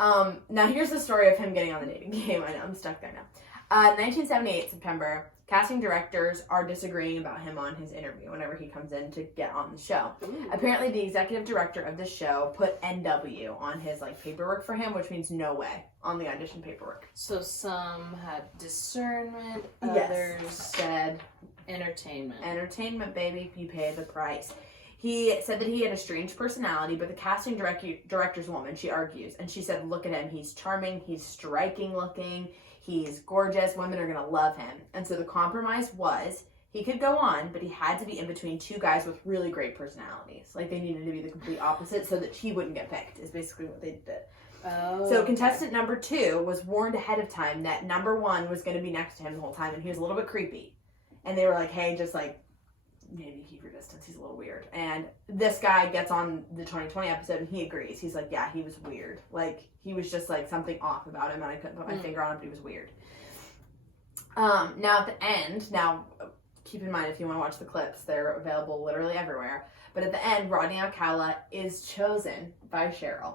Now here's the story of him getting on the dating game. I know I'm stuck there now. 1978 September. Casting directors are disagreeing about him on his interview whenever he comes in to get on the show. Ooh. Apparently, the executive director of the show put NW on his paperwork for him, which means no way on the audition paperwork. So some had discernment, others said entertainment. Entertainment, baby, you pay the price. He said that he had a strange personality, but the casting director's woman, she argues, and she said, look at him, he's charming, he's striking looking, he's gorgeous, women are going to love him. And so the compromise was, he could go on, but he had to be in between two guys with really great personalities. They needed to be the complete opposite so that he wouldn't get picked, is basically what they did. Oh, so contestant number 2 was warned ahead of time that number 1 was going to be next to him the whole time, and he was a little bit creepy. And they were like, hey, just maybe keep your distance, he's a little weird. And this guy gets on the 2020 episode and he agrees. He's like, yeah, he was weird. He was just something off about him, and I couldn't put my finger on it, but he was weird. Now at the end, keep in mind if you want to watch the clips, they're available literally everywhere. But at the end, Rodney Alcala is chosen by Cheryl.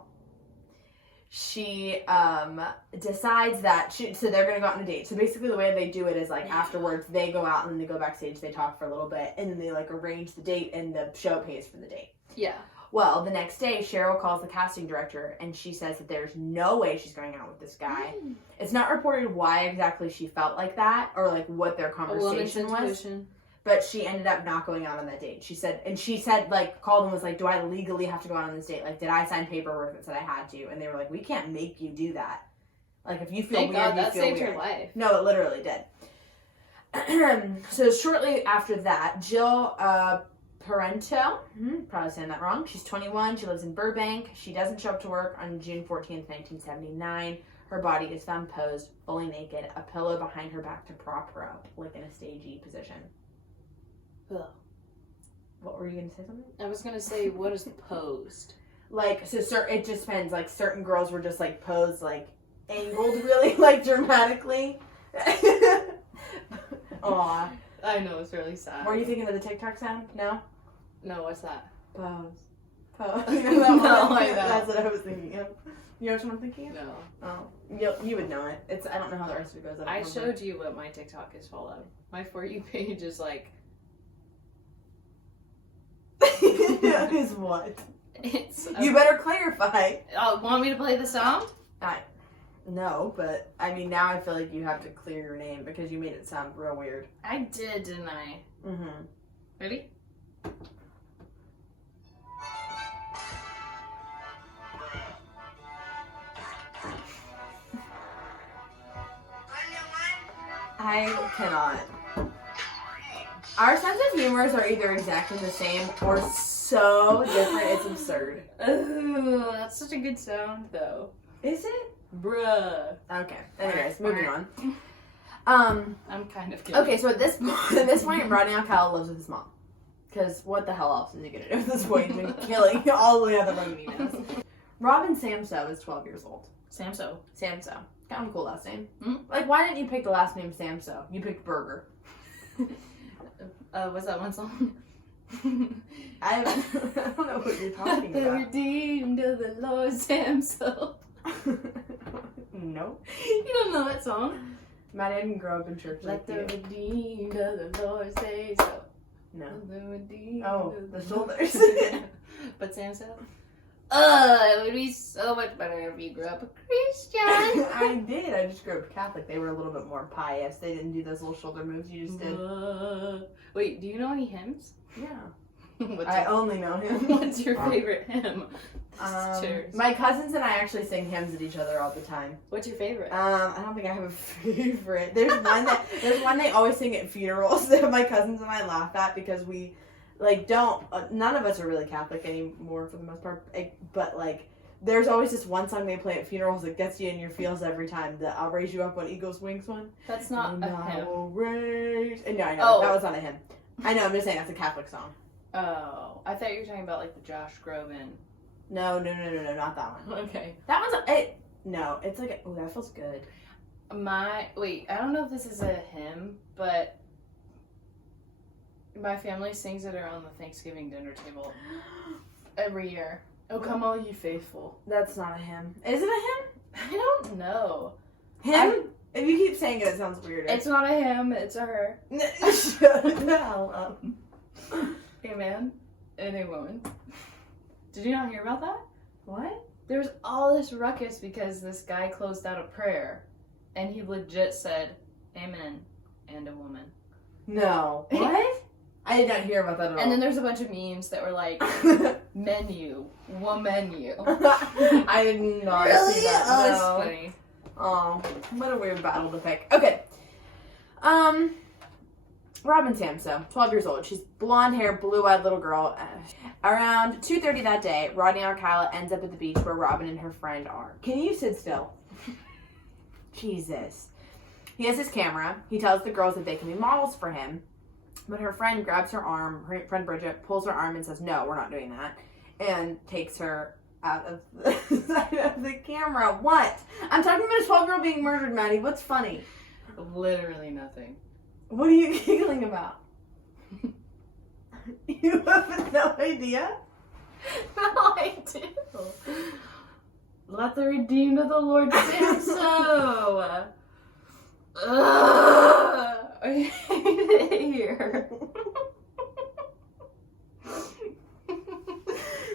She decides that so they're gonna go out on a date. So basically the way they do it is afterwards they go out and then they go backstage, they talk for a little bit, and then they arrange the date and the show pays for the date. Yeah. Well, the next day Cheryl calls the casting director and she says that there's no way she's going out with this guy. It's not reported why exactly she felt like that or what their conversation was. But she ended up not going out on that date. She said, called and was like, do I legally have to go out on this date? Did I sign paperwork that said I had to? And they were like, we can't make you do that. If you feel Thank weird, God, that you feel saved weird. her life. No, it literally did. So shortly after that, Jill Parento, probably saying that wrong. She's 21. She lives in Burbank. She doesn't show up to work on June 14th, 1979. Her body is found posed, fully naked, a pillow behind her back to prop her up, in a stagey position. Ugh. What were you gonna say? Something? I was gonna say, what is posed? Like, so it just depends. Like, certain girls were just like posed, like angled, really, like dramatically. Aw. I know, it's really sad. Were you thinking of the TikTok sound? No. No, what's that? Pose. You know that one? No, I know. That's what I was thinking of. You know what I'm thinking of? No. Oh, you would know it. I don't know how the rest of it goes. I showed you what my TikTok is full of. My For You page is like... Is what? It's... You better clarify. Oh, want me to play the song? No, but I mean, now I feel like you have to clear your name because you made it sound real weird. I did, didn't I? Mm-hmm. Ready? I cannot. Our sense of humors are either exactly the same or so different, it's absurd. Oh, that's such a good sound, though. Is it? Bruh. Okay. Anyways, moving on. I'm kind of kidding. Okay, so at this point, Rodney Alcala lives with his mom. Because what the hell else is he gonna do at this point? He's been killing all the way out the fucking emails. Robin Samso is 12 years old. Samso. Samso. Kind of a cool last name. Mm-hmm. Like, why didn't you pick the last name Samso? You picked Burger. What's that one song? I don't know what you're talking The about. redeemed of the Lord Samso. Nope. You don't know that song? Maddie, I didn't grow up in church like The you. redeemed of the Lord say so. No. The redeemed Oh, of the shoulders. But Samso? It would be so much better if you grew up a Christian. I did. I just grew up Catholic. They were a little bit more pious. They didn't do those little shoulder moves you just did. Wait, do you know any hymns? Yeah. What's I your, only know him. what's your favorite hymn? Cheers. My cousins and I actually sing hymns at each other all the time. What's your favorite? I don't think I have a favorite. There's one they always sing at funerals that my cousins and I laugh at because we don't none of us are really Catholic anymore for the most part, but like there's always this one song they play at funerals that gets you in your feels every time, the I'll Raise You Up When Eagles Wings one. That's not And a I hymn. will raise... No, I know. Oh. That was not a hymn. I know, I'm just saying that's a Catholic song. Oh, I thought you were talking about like the Josh Groban. No, not that one. Okay. That one's no, it's like oh, that feels good. I don't know if this is a hymn, but my family sings it around the Thanksgiving dinner table every year. Oh, come all ye faithful. That's not a hymn. Is it a I don't know. hymn? If you keep saying it, it sounds weirder. It's not a hymn, it's a her. Shut the hell up. A man and a woman. Did you not hear about that? What? There was all this ruckus because this guy closed out a prayer and he legit said, Amen, and a woman. No. What? I did not hear about that at all. And then there's a bunch of memes that were like, menu, womenu. I did not see that. Oh, No. it's funny. Oh, what a weird battle to pick. Okay. Robin Samso, 12 years old. She's blonde hair, blue-eyed little girl. Around 2:30 that day, Rodney Alcala ends up at the beach where Robin and her friend are. Can you sit still? Jesus. He has his camera. He tells the girls that they can be models for him. But her friend grabs her arm, her friend Bridget pulls her arm and says, no, we're not doing that. And takes her out of the side of the camera. What? I'm talking about a 12-year-old being murdered, Maddie. What's funny? Literally nothing. What are you giggling about? You have no idea? No, I do. Let the redeemed of the Lord say so. I hate it here.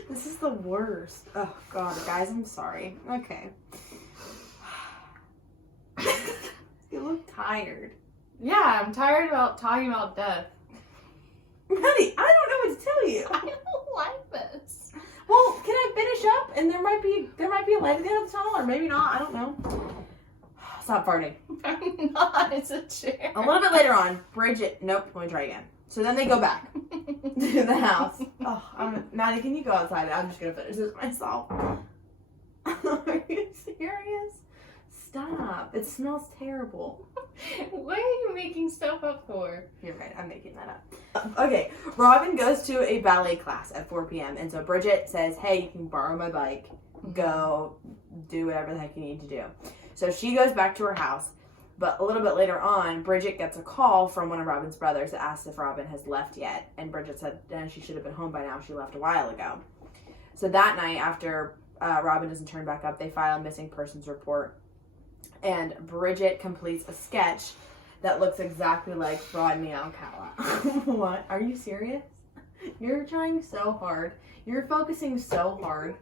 This is the worst. Oh, God. Guys, I'm sorry. Okay. You look tired. Yeah, I'm tired about talking about death. Maddie, I don't know what to tell you. I don't like this. Well, can I finish up? And there might be a light at the end of the tunnel, or maybe not. I don't know. Stop farting. I'm not. It's a chair. A little bit later on, Bridget. Nope. Let me try again. So then they go back to the house. Oh, Maddie, can you go outside? I'm just gonna finish this myself. Are you serious? Stop. It smells terrible. What are you making stuff up for? You're right. I'm making that up. Okay. Robin goes to a ballet class at 4 p.m. And so Bridget says, hey, you can borrow my bike. Go do whatever the heck you need to do. So she goes back to her house. But a little bit later on, Bridget gets a call from one of Robin's brothers that asks if Robin has left yet. And Bridget said, she should have been home by now. She left a while ago. So that night, after Robin doesn't turn back up, they file a missing persons report. And Bridget completes a sketch that looks exactly like Rodney Alcala. What? Are you serious? You're trying so hard. You're focusing so hard.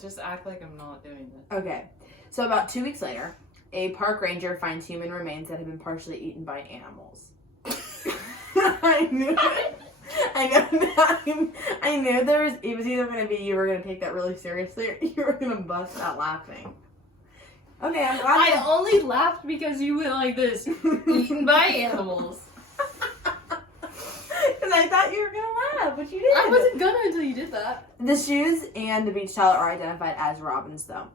Just act like I'm not doing this. Okay. So about 2 weeks later, a park ranger finds human remains that have been partially eaten by animals. I knew it. I knew it was either going to be you were going to take that really seriously or you were going to bust out laughing. Okay, I'm glad. I only laughed because you went like this, eaten by animals. Because I thought you were going to laugh, but you didn't. I wasn't gonna until you did that. The shoes and the beach towel are identified as Robin's, though.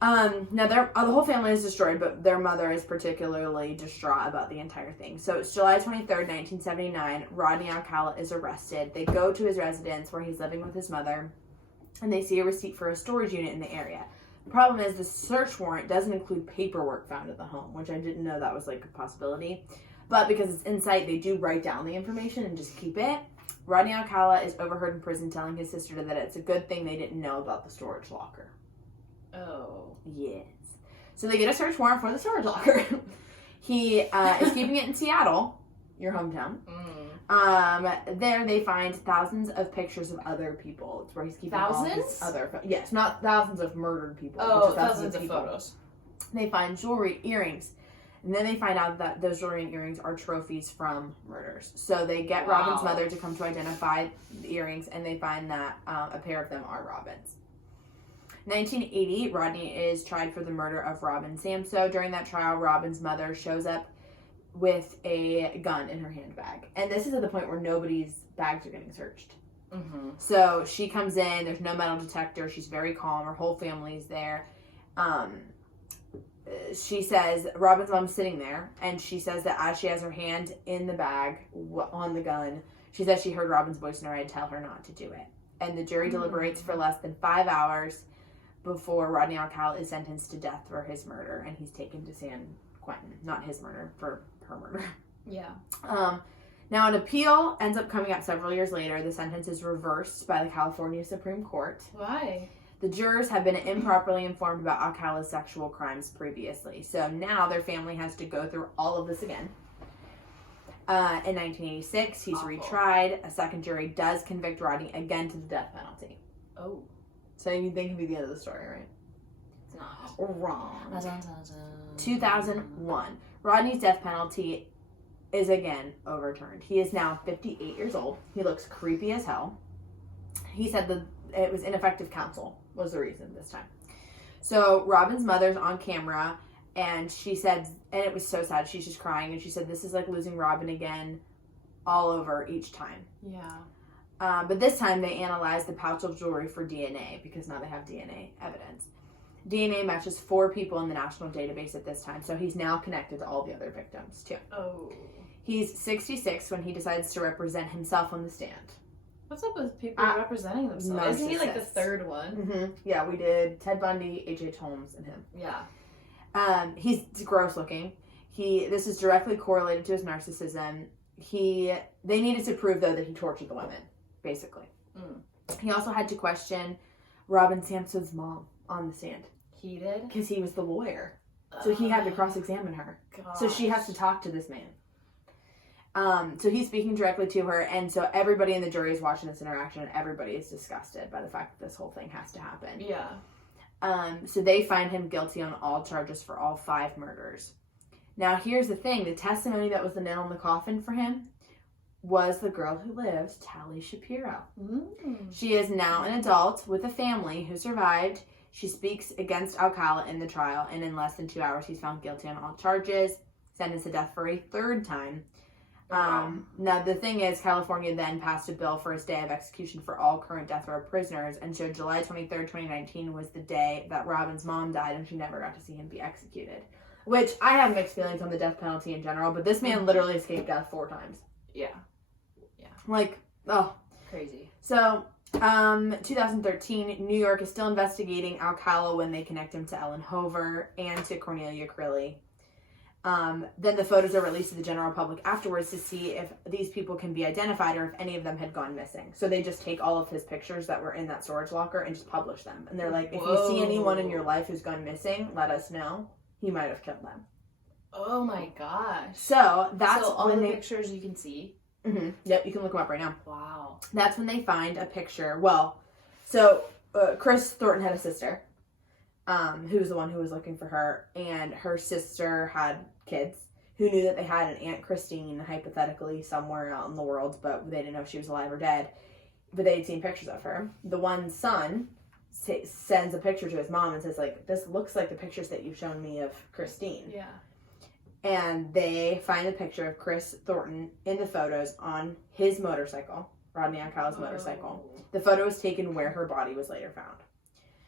Now the whole family is destroyed, but their mother is particularly distraught about the entire thing. So it's July 23rd, 1979. Rodney Alcala is arrested. They go to his residence where he's living with his mother, and they see a receipt for a storage unit in the area. The problem is the search warrant doesn't include paperwork found at the home, which I didn't know that was like a possibility. But because it's in sight, they do write down the information and just keep it. Rodney Alcala is overheard in prison telling his sister that it's a good thing they didn't know about the storage locker. Oh. Yes. So they get a search warrant for the storage locker. He is keeping it in Seattle, your hometown. There they find thousands of pictures of other people. It's where he's keeping thousands? Yes, not thousands of murdered people. Oh, thousands of photos. They find jewelry, earrings. And then they find out that those jewelry and earrings are trophies from murders. So they get Robin's mother to come to identify the earrings, and they find that a pair of them are Robin's. 1980, Rodney is tried for the murder of Robin Samso. During that trial, Robin's mother shows up with a gun in her handbag. And this is at the point where nobody's bags are getting searched. Mm-hmm. So she comes in, there's no metal detector, she's very calm, her whole family's there. She says, Robin's mom's sitting there, and she says that as she has her hand in the bag on the gun, she says she heard Robin's voice in her head tell her not to do it. And the jury deliberates for less than 5 hours before Rodney Alcala is sentenced to death for his murder, and he's taken to San Quentin. Not his murder, for her murder. Yeah. Now, an appeal ends up coming up several years later. The sentence is reversed by the California Supreme Court. Why? The jurors have been improperly informed about Alcala's sexual crimes previously. So now their family has to go through all of this again. In 1986, he's retried. A second jury does convict Rodney again to the death penalty. Oh. So you think it'd be the end of the story, right? It's not. Wrong. 2001. Rodney's death penalty is again overturned. He is now 58 years old. He looks creepy as hell. He said that it was ineffective counsel was the reason this time. So Robin's mother's on camera, and she said, and it was so sad, she's just crying, and she said, this is like losing Robin again all over each time. Yeah. But this time they analyzed the pouch of jewelry for DNA, because now they have DNA evidence. DNA matches 4 people in the national database at this time, so he's now connected to all the other victims too. Oh. He's 66 when he decides to represent himself on the stand. What's up with people representing themselves? Isn't he like the third one? Mm-hmm. Yeah, we did Ted Bundy, H.H. Holmes, and him. Yeah. He's gross looking. This is directly correlated to his narcissism. They needed to prove, though, that he tortured the women, basically. He also had to question Robin Samso's mom on the stand. He did? Because he was the lawyer. So he had to cross-examine her. Gosh. So she has to talk to this man. So he's speaking directly to her, and so everybody in the jury is watching this interaction, and everybody is disgusted by the fact that this whole thing has to happen. Yeah. So they find him guilty on all charges for all 5 murders. Now, here's the thing. The testimony that was the nail in the coffin for him was the girl who lives, Tally Shapiro. She is now an adult with a family who survived. She speaks against Alcala in the trial, and in less than 2 hours, he's found guilty on all charges, sentenced to death for a 3rd time. Now, the thing is, California then passed a bill for a stay of execution for all current death row prisoners, and so July 23rd, 2019 was the day that Robin's mom died, and she never got to see him be executed. Which, I have mixed feelings on the death penalty in general, but this man literally escaped death 4 times. Yeah. Like, oh. Crazy. So, 2013, New York is still investigating Alcala when they connect him to Ellen Hover and to Cornelia Crilly. Then the photos are released to the general public afterwards to see if these people can be identified or if any of them had gone missing. So they just take all of his pictures that were in that storage locker and just publish them. And they're like, if you see anyone in your life who's gone missing, let us know. He might have killed them. Oh my gosh. So that's all the pictures you can see? Mm-hmm. Yep, you can look them up right now. Wow. That's when they find a picture. Well, so Chris Thornton had a sister, who was the one who was looking for her, and her sister had kids who knew that they had an Aunt Christine, hypothetically, somewhere out in the world, but they didn't know if she was alive or dead. But they had seen pictures of her. The one son sends a picture to his mom and says, like, this looks like the pictures that you've shown me of Christine. Yeah. And they find a picture of Chris Thornton in the photos on his motorcycle, Rodney Alcala's motorcycle. The photo was taken where her body was later found.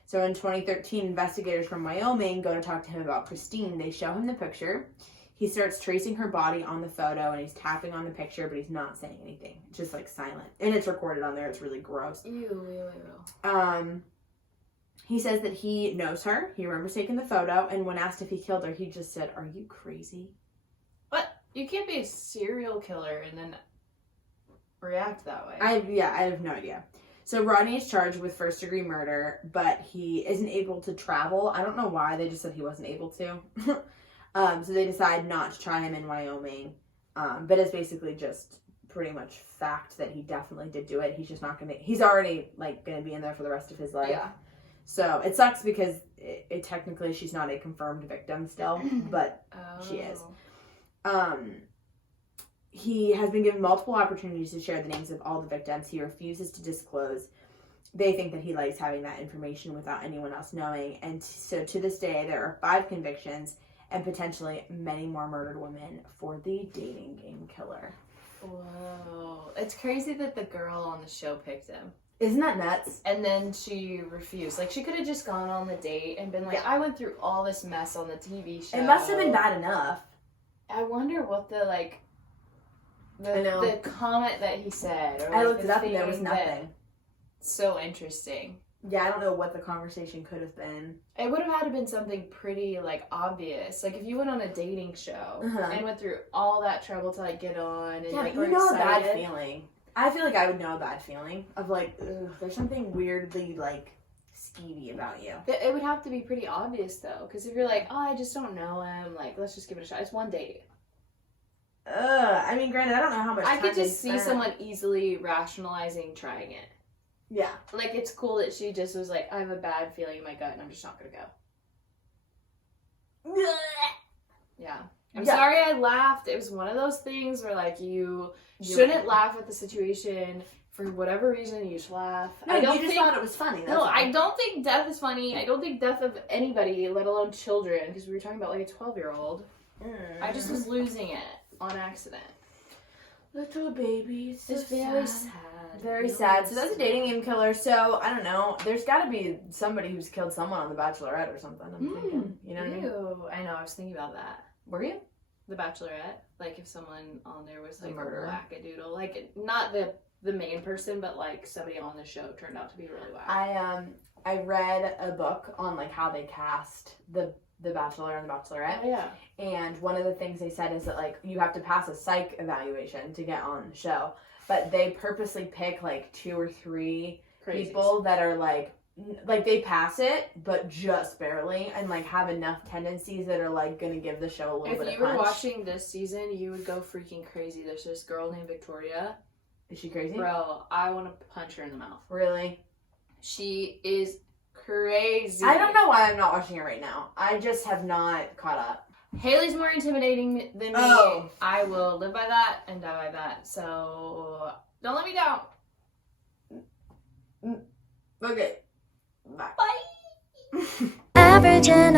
So in 2013, investigators from Wyoming go to talk to him about Christine. They show him the picture. He starts tracing her body on the photo, and he's tapping on the picture, but he's not saying anything. It's just, like, silent. And it's recorded on there. It's really gross. Ew. He says that he knows her. He remembers taking the photo, and when asked if he killed her, he just said, "Are you crazy?" What? You can't be a serial killer and then react that way. I have no idea. So Rodney is charged with first-degree murder, but he isn't able to travel. I don't know why. They just said he wasn't able to. So they decide not to try him in Wyoming. But it's basically just pretty much fact that he definitely did do it. He's just not going to... He's already, like, going to be in there for the rest of his life. Yeah. So it sucks because it technically she's not a confirmed victim still, but she is. He has been given multiple opportunities to share the names of all the victims. He refuses to disclose. They think that he likes having that information without anyone else knowing. And so to this day, there are 5 convictions and potentially many more murdered women for the dating game killer. Whoa. It's crazy that the girl on the show picked him. Isn't that nuts? And then she refused. Like, she could have just gone on the date and been like, yeah. I went through all this mess on the TV show. It must have been bad enough. I wonder what the comment that he said. Or I looked it up and there was nothing. So interesting. Yeah, I don't know what the conversation could have been. It would have had to been something pretty, like, obvious. Like, if you went on a dating show and went through all that trouble to, like, get on and, yeah, like, you know excited. A bad feeling. I feel like I would know a bad feeling of, like, ugh, there's something weirdly, like, skeevy about you. It would have to be pretty obvious, though, because if you're like, oh, I just don't know him, like, let's just give it a shot. It's one date. I mean, granted, I don't know how much time I could just see someone easily rationalizing trying it. Yeah. Like, it's cool that she just was like, I have a bad feeling in my gut, and I'm just not gonna go. Yeah. I'm sorry I laughed. It was one of those things where, like, you shouldn't laugh at the situation. For whatever reason, you should laugh. No, I don't thought it was funny. No, I don't think death is funny. I don't think death of anybody, let alone children, because we were talking about, like, a 12-year-old. I just was losing it on accident. Little baby. It's very sad. Very sad. So that's a dating game killer. So, I don't know. There's got to be somebody who's killed someone on The Bachelorette or something. I'm thinking. You know what I mean? I know. I was thinking about that. Were you? The Bachelorette. Like, if someone on there was, like, a murderer. wackadoodle. Like, not the main person, but, like, somebody on the show turned out to be really whack. I read a book on, like, how they cast the Bachelor and the Bachelorette. Oh, yeah. And one of the things they said is that, like, you have to pass a psych evaluation to get on the show. But they purposely pick, like, 2 or 3 people that are, like, they pass it, but just barely, and, like, have enough tendencies that are, like, going to give the show a little bit of punch. If you were watching this season, you would go freaking crazy. There's this girl named Victoria. Is she crazy? Bro, I want to punch her in the mouth. Really? She is crazy. I don't know why I'm not watching it right now. I just have not caught up. Haley's more intimidating than me. Oh. I will live by that and die by that. So, don't let me down. Okay. Bye. Bye. Average and